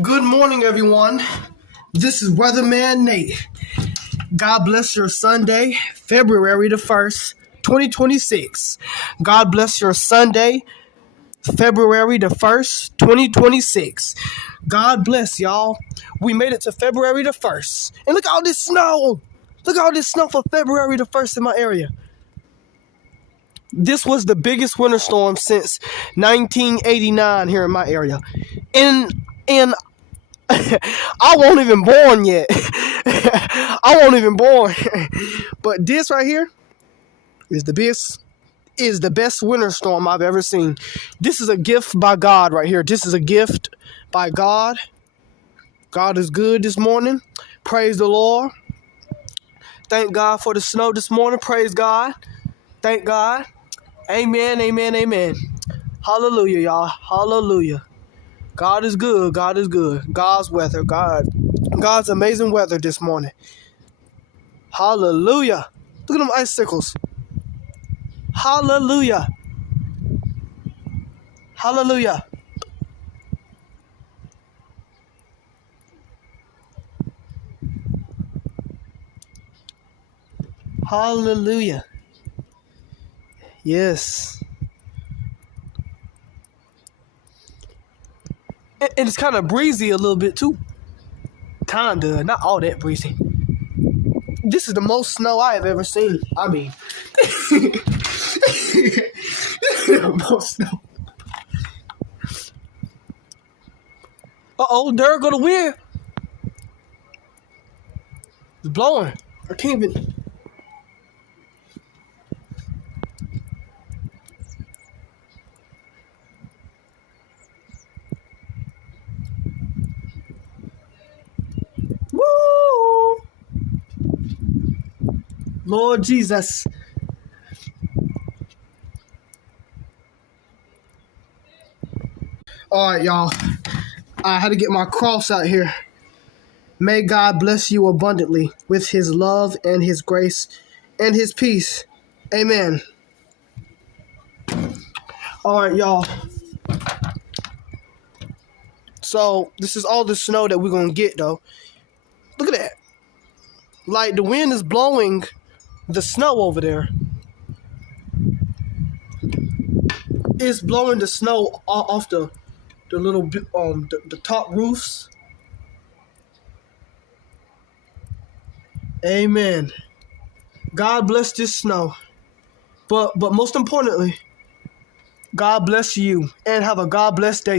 Good morning, everyone. This is Weatherman Nate. God bless your Sunday, February the 1st, 2026. God bless your Sunday, February the 1st, 2026. God bless y'all. We made it to February the 1st. And look at all this snow. Look at all this snow for February the 1st in my area. This was the biggest winter storm since 1989 here in my area. And I wasn't even born yet. I wasn't even born. But this right here is the best winter storm I've ever seen. This is a gift by God right here. This is a gift by God. God is good this morning. Praise the Lord. Thank God for the snow this morning. Praise God. Thank God. Amen, amen, amen. Hallelujah, y'all. Hallelujah. God is good. God is good. God's weather. God's amazing weather this morning. Hallelujah. Look at them icicles. Hallelujah. Hallelujah. Hallelujah. Yes. And it's kind of breezy a little bit too. Kinda, not all that breezy. This is the most snow I have ever seen. I mean, the most snow. Uh-oh, there go the wind. It's blowing. I can't even. Woo! Lord Jesus. All right, y'all. I had to get my cross out here. May God bless you abundantly with his love and his grace and his peace. Amen. All right, y'all. So this is all the snow that we're going to get, though. Look at that. Like, the wind is blowing the snow over there. It's blowing the snow off the little the top roofs. Amen. God bless this snow. But most importantly, God bless you and have a God bless day.